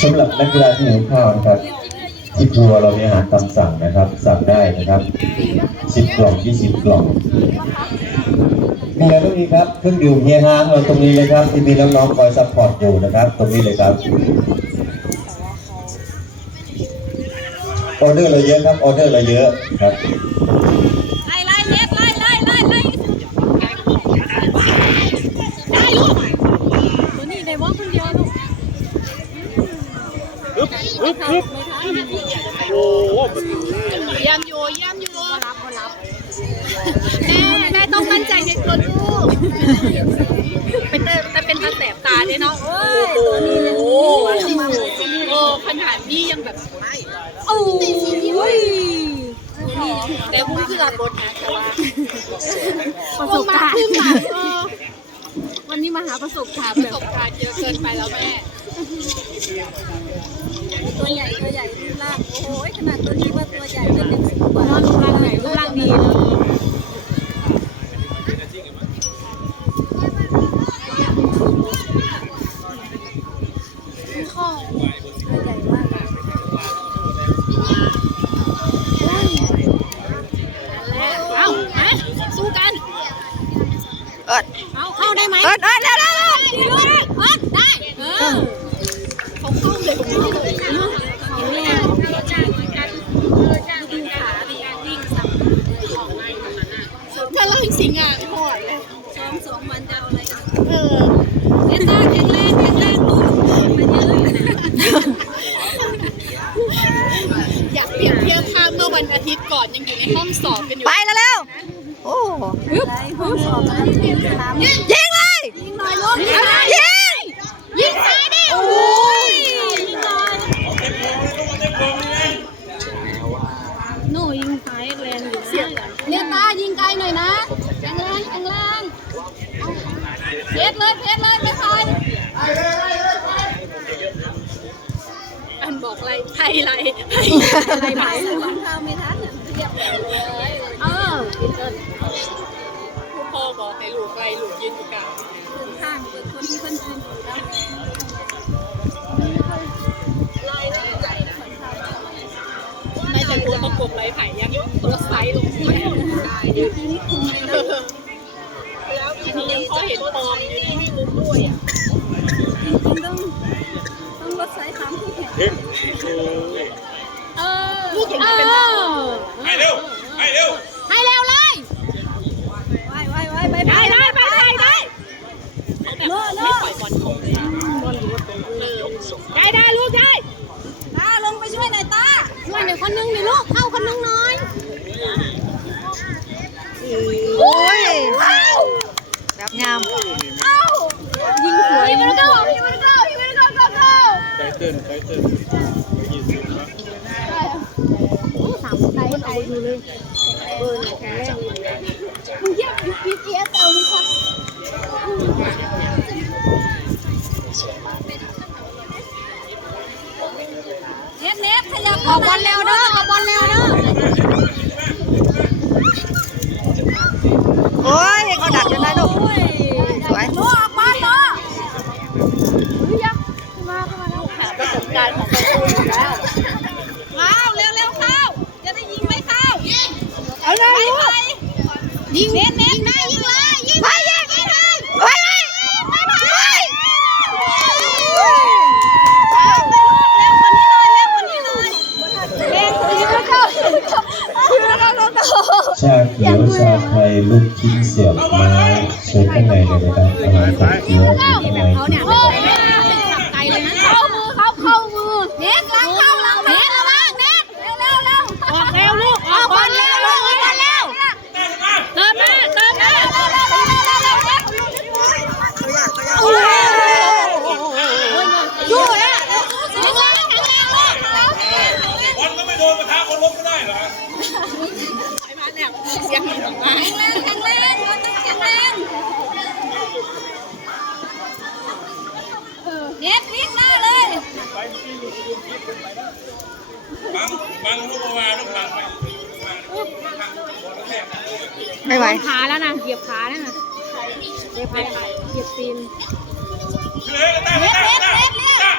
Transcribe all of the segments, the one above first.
สำหรับนักกีฬาที่หิวข้าวนะครับที่ครัวเรามีอาหารตามสั่งนะครับ สั่งได้นะครับ10กล่อง20กล่องมีอะไรบ้างดีครับเครื่องดื่มเฮียฮางเราตรงนี้เลยครับ ที่มีน้องๆคอยซัพพอร์ตอยู่นะครับ ตรงนี้เลยครับออเดอร์เราเยอะครับออเดอร์เราเยอะครับ ไล่ไล่เน็ตไล่ไล่ไล่ไล่ได้ลูกตัวนี้ได้ว่าคนเดียวลูก อึ๊ บอึ๊บอึ๊บโอ้โหเยี่ยมอยู่เยี่ยมอยู่รับก็รับแม่แม่ต้องมั่นใจในตัวลูกเป็นแต่แต่เป็นตาแสบตาเนี่ยเนาะเอ้ยตัวนี้เนี่ยโอ้โอ้ขนาดนี้ยังแบบโอ้ยแต่วุ้นคือรับบทนะแต่ว่าประสบการณ์ขึ้นมาเออวันนี้มาหาประสบการณ์ประสบการณ์เยอะเกินไปแล้วแม่ ตัวใหญ่ตัวใหญ่รูปร่างโอ้ยขนาดตัวนี้ว่าตัวใหญ่ก็หนึ่งสิบกว่า นอนรูปร่างไหนรูปร่างดีเลย ข้อตัวใหญ่มาก เอามาสู้กัน เอิด เอาเข้าได้ไหม เอิดเอิดเร็วเร็วเร็ว ดีลูกเออได้เออเขาเข้าเลยเขาเข้าเลยเออเห็นไหมอะ ถ้าเราอีกสิงอะโหดเลยซ้อมสองวันจะเอาอะไรกันเออเล่นได้แข็งแรงแข็งแรงลูกมาเยอะอยากเปรียบเทียบภาพเมื่อวันอาทิตย์ก่อนยังอยู่ในห้องสอบกันอยู่ไปแล้วแล้วโอ้อะไรห้องสอบนะเรียนสนามยิงเยยิงหน่อยลูกยิงยิง ยิงซ้ายดิโอ้ยโน่ยิงซ้ายแรงอยู่นะ เรียนตายิงไกลหน่อยนะแรงแรงแรงแรง เพชรเลยเพชรเลยไม่คอยอันบอกอะไรไทยไรไทยไรไหมใส่รองเท้าไม่ทันเรียบเลยเออพ่อบอกให้ลูกไรลูกยืนอยู่กลางข้างเปิดคนที่เพิ่นยืนอยู่แล้วในแต่ตัวประกบไรไผ่ยังตัวไซส์ลงที่ได้ดิแล้วทีนี้ยังพอเห็นปองอยู่ในมุมด้ วยอะต้องต้องลดไซส์ตามผู้แข่งเฮ้ยโอ้ยเออลูกอย่างนี้เป็นให้เร็วให้เร็ว ให้เร็วเลย ไว้ไว้ไว้ไป ได้ได้ไปได้ได้ โน่ ไม่ โน่ ปล่อยบอลของเลยได้ได้ลูกได้ ตาลงไปช่วยหน่อยตา ช่วยหนึ่งคนนึงหนึ่งลูกเข้าคนนึงน้อย โอ้ยแบบงาม ยิงสวยพี่มันก็พี่มันก็พี่มันก็ก็ก็ ใจเต้นใจเต้นยี่สิบนะ สามไกลไกลดูเลยเบอร์ไหนแข็งแรง มึงเยี่ยมยูพีเอสเอามึงครับ เน็ตเน็ตขยับออกบอลเร็วเด้อออกบอลเร็วเด้อโอ้ยเขาดักจนได้ลูกสวยโลออกบอลโลเฮ้ยยักมาเข้ามาแล้วค่ะประสบการณ์ของประตูอยู่แล้วเข้าเร็วเร็วเข้าจะได้ยิงไม่เข้าเอาเลยไปไปยิงเน็ตเน็ตนะยิงเลยยิงไปยิงไปเลยไปไปไปไปเร็วกว่านี้เลยเร็วกว่านี้เลยเร็วยิงไม่เข้ายิงไม่เข้ายิงไม่เข้า ชา เขียวชาไทยลูกชิ้นเสียบไม้เชิญข้างในเลยนะครับอาหารตกเกี๊ยวอยู่ข้างใน ไม่ไหวขาแล้วนะเหยียบขาแล้วนะเหยียบไปเหยียบตีนเล็กเล็กเล็กเล็กเล็ก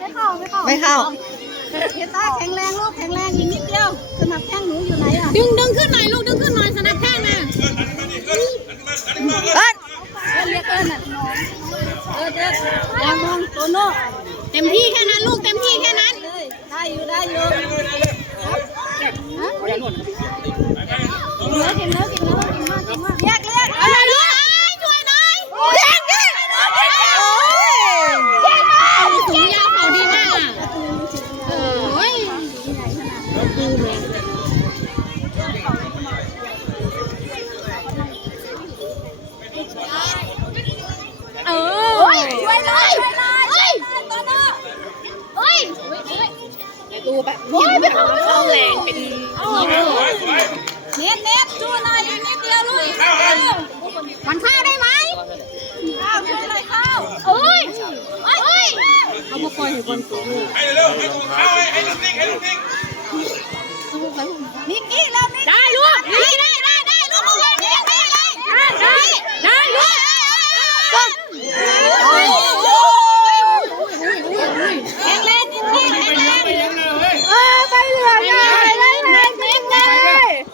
ไม่เข้าไม่เข้าแข็งแรงลูกแข็งแรงยิงนิดเดียวสนับแข้งหนูอยู่ไหนอะดึงดึงขึ้นมา เต็มที่แค่นั้ เขามาคอยเห็นคนสูงให้เร็วให้ถูกเข้าให้ให้ลูกนิ่งให้ลูกนิ่งนิกกี้แล้วนิก ได้ลูกได้ได้ได้ได้ลูกได้ได้ได้ได้ได้ลูก โอ้ยแข็งแรงนิกกี้แข็งแรงเออไปเหลือไงไปเลยเน็ตเน็ตเน็ต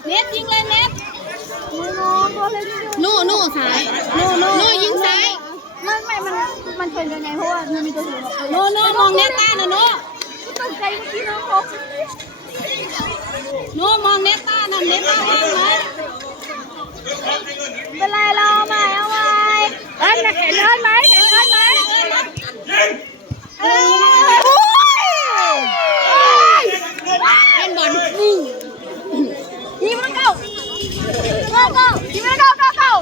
เน็ตยิงเลยเน็ต นู่นู่ซ้ายนู่นู่นู่ยิงซ้าย มันไม่มันมันชนกันไงเพราะว่ามันมีตัวสูงโน่โน่มองเน็ตต้านะโน่ตกใจเมื่อกี้น้องเขาโน่มองเน็ตต้านะเน็ตต้าว่างไหมเป็นไรเราเอาใหม่เอาใหม่เอ้ยเห็นเอินไหมเห็นเอินไหมยิงเอ้ย เล่นบอลอู้ ยิงมันเข้าเข้าเข้ายิงมันเข้าเข้าเข้า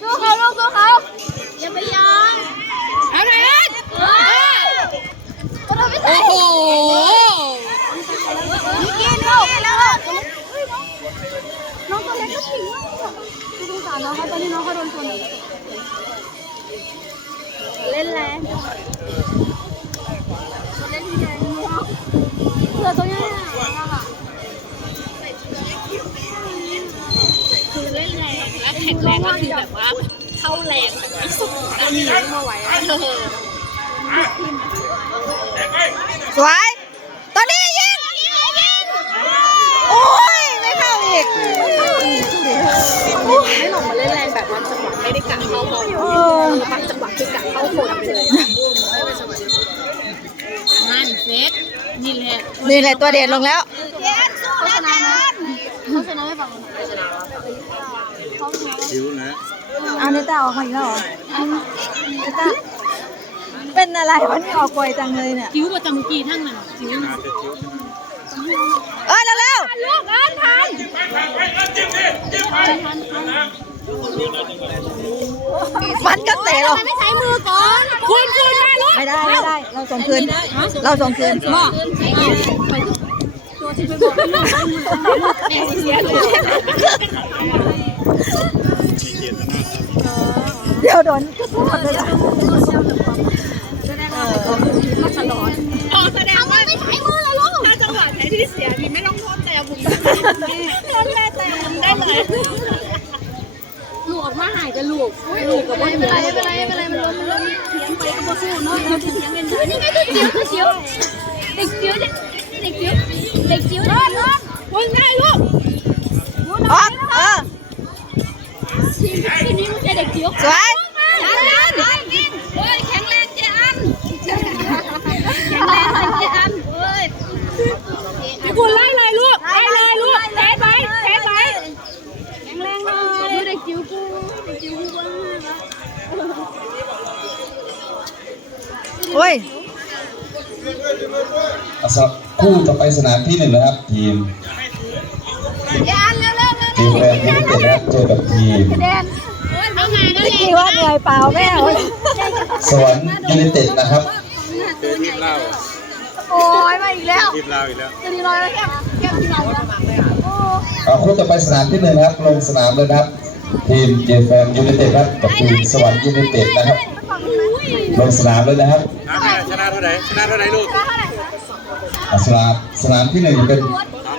สู้เขาลูกสู้เขาอย่าไปยอม เอาหน่อยนะ เฮ้ยกระโดดไม่ใช่ โอ้โห นิกกี้ลูกแล้วน้องตัวเล็กก็ถึงมากคือสงสารน้องเขาตอนนี้น้องเขาโดนชน เสือตัวนี้น่คือเล่นแรงและแข็งแรงก็คือแบบว่าเข้าแรงแบบไม่สุดอันนี้มาไหวเออแตกไปสวยตอนนี้ยิงโอ้ย ไม่เข้าอีก ให้ลงมางจังหวะไม่ได้กะเข้าบอลเออบางจังหวะคือกะเข้าคนไปเลยนั่นเฟสนี่แหละนี่แหละตัวเด่นลงแล้วเขาชนะไหมเขาชนะไม่ฟังคิ้วนะเอาเนต้าออกมาอีกแล้วเหรอเนต้าเป็นอะไรวันนี้ออกบ่อยจังเลยเนี่ยคิ้วประจำกี่ทั้งนั้นคิ้วน่าจะคิ้วเอ้ยเร็วลูกเอินทัน ไปไปไปจิ้มดิจิ้มไปนะๆมันก็เตะหรอกไม่ใช้มือก่อนคุณคุณได้ลูกไม่ได้ไม่ได้ เราส่งคืน เราส่งคืนบอกตัวที่ไปบอกลูกแม่เสียเลยเดี๋ยวโดนกระโดดเลยนะอ๋อแสดงว่าไม่ใช้มือเลยลูกถ้าจังหวะไหนที่เสียนี่ไม่ต้องโทษแต่บุ๋มต้นแม่แต่ได้เลยลูกออก มาหายกับลูกลูกกับไม่เป็นไรไม่เป็นไรไม่เป็นไรมันล้มมันล้มเถียงไปก็บ่สู้เนาะเถียงกันได้นี่ไงตัวเจียวตัวเจียวเด็กเจียวเด็กเด็กจิ๋วเด็กเจียวเดินเดินวนง่ายลูกออกเออทีมทีมนี้มันจะเด็กเจียวสวย อันอันเฮ้ยแข็งแรงเจอันแข็งแรงเจอันเฮ้ยพี่คุณไล่เลยลูกไล่เลยลูกเทไปเทไป แข็งแรงหน่อย เด็กจิ๋วกูเด็กจิ๋วกูบ้า โอ้ย สำหรับคู่ต่อไปสนามที่หนึ่งนะครับ ทีมยานเร็วเร็วเร็วทีมแรกยูไนเต็ดนะครับเจอกับทีมแดนเอามานั่นพี่เอกีงว่าเหนื่อยเปล่าแม่โอ้ยสวรรค์ยูไนเต็ดนะครับเจอทีมเราโอ้ยมาอีกแล้วทีมเราอีกแล้วจะดีร้อยแล้วแก้มแก้มที่เราแล้วโอ้เอาคู่ต่อไปสนามที่หนึ่งนะครับ ลงสนามเลยนะครับทีมเจแฟนยูไนเต็ดครับกับทีมสวรรค์ยูไนเต็ดนะครับลงสนามเลยนะครับชนะเท่าไหร่ชนะเท่าไหร่ลูกอะ สนามสนามที่หนึ่งเป็น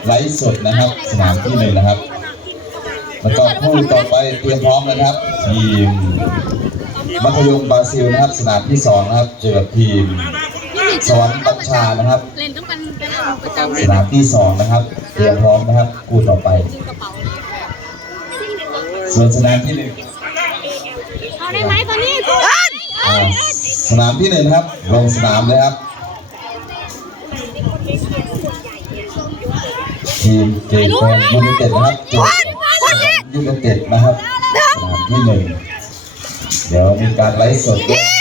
ไลฟ์สดนะครับ สนามที่หนึ่งนะครับแล้วก็คู่ต่อไปเตรียมพร้อมเลยนะครับ ทีมมัธยมบราซิลนะครับ สนามที่สองนะครับเจอกับทีมสวรรค์บัญชานะครับเล่นต้องเป็นเป็นเอาประจำสนามที่สองนะครับ เตรียมพร้อมนะครับคู่ต่อไปกระเป๋าส่วนสนามที่หนึ่งเอาได้ไหมตอนนี้อ่าสสนามที่หนึ่งครับ ลงสนามเลยครับ ทีมเกมแฟนยูไนเต็ดนะครับจบยูไนเต็ดนะครับสนามที่หนึ่งเดี๋ยวมีการไลฟ์สดด้วย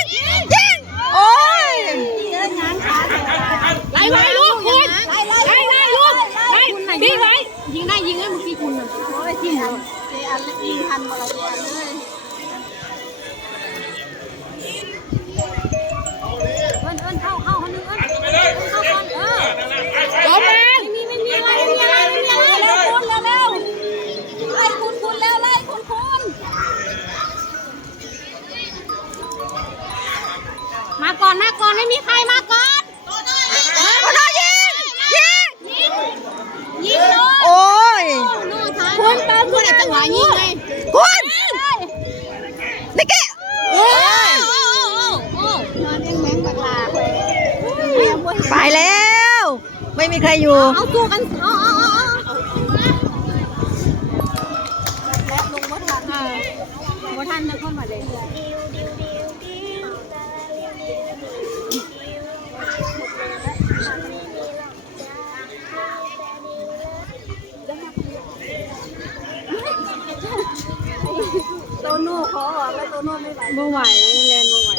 คุณอาจจะหวายิงไงคุณนี่แกโอ้ยนอนเองแมงบักลาไปแล้ว ไม่มีใครอยู่ เอาสู้กันเอา อออกแล้วโตโน่ไม่ไหวไม่ไหวแลนไม่ไหว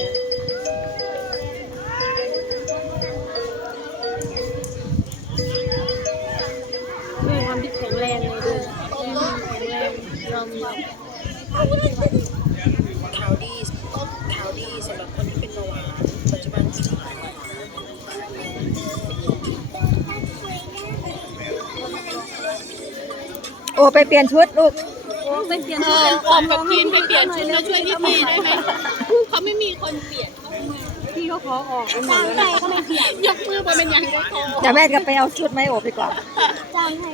ด้วยความที่แข็งแรงเลยด้วยแข็งแรงเรามีข่าวดีต้มข่าวดีสำหรับคนที่เป็นเบาหวานปัจจุบันโอ้ไปเปลี่ยนชุดลูก ไปเปลี่ยนชุดออมกับพีนไปเปลี่ยนชุดแล้วช่วยพี่พีได้ไหมเขาไม่มีคนเปลี่ยนพี่เขาขอออกไปหมดแล้วเขาไม่เปลี่ยนยกมือไปเป็นยังไงเขาเดี๋ยวแม่จะไปเอาชุดไม้อบดีกว่า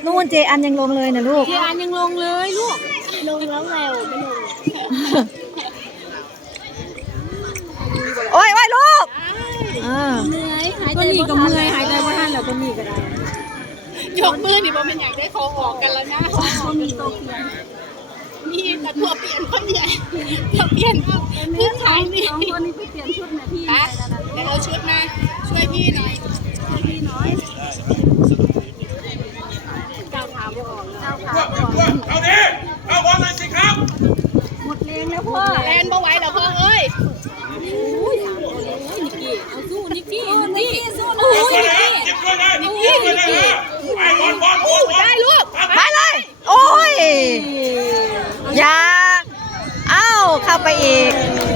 นู่นเจอันยังลงเลยนะลูกเจอันยังลงเลยลูกลงแล้วไงไม่ลงโอ้ยโอ้ยลูกอ่าเหนื่อยหายใจก็มีก็เมื่อยหายใจไม่ทันแล้วก็มีก็ได้ยกมือดิว่ามันอยากได้เขาออกกันแล้วนะเขามีโตเกียนนี่ แต่ตัวเปลี่ยนคนใหญ่ตัวเปลี่ยนก็เพื่อนขายนี่สองคนนี้ไปเปลี่ยนชุดนะพี่เดี๋ยวเอาชุดมาช่วยพี่หน่อยช่วยพี่หน่อยก้าวขาบ่ออกก้าวขาบ่ออกเอาดิเอาบอลเลยสิครับ หมดแรงแล้วพ่อแรงบ่ไหวแล้วพ่อเอ้ยอุ้ยสามคนเลยนิกกี้เอาสู้นิกกี้นิกกี้สู้โอ้ยนิกกี้ยิงด้วยเลยนิกยิกี้งด้วยนิกเลยกี้ไอ้บอลบอลบอลบอลได้ลูกไปเลย โอ้ยอย่าเอ้า เข้าไปอีก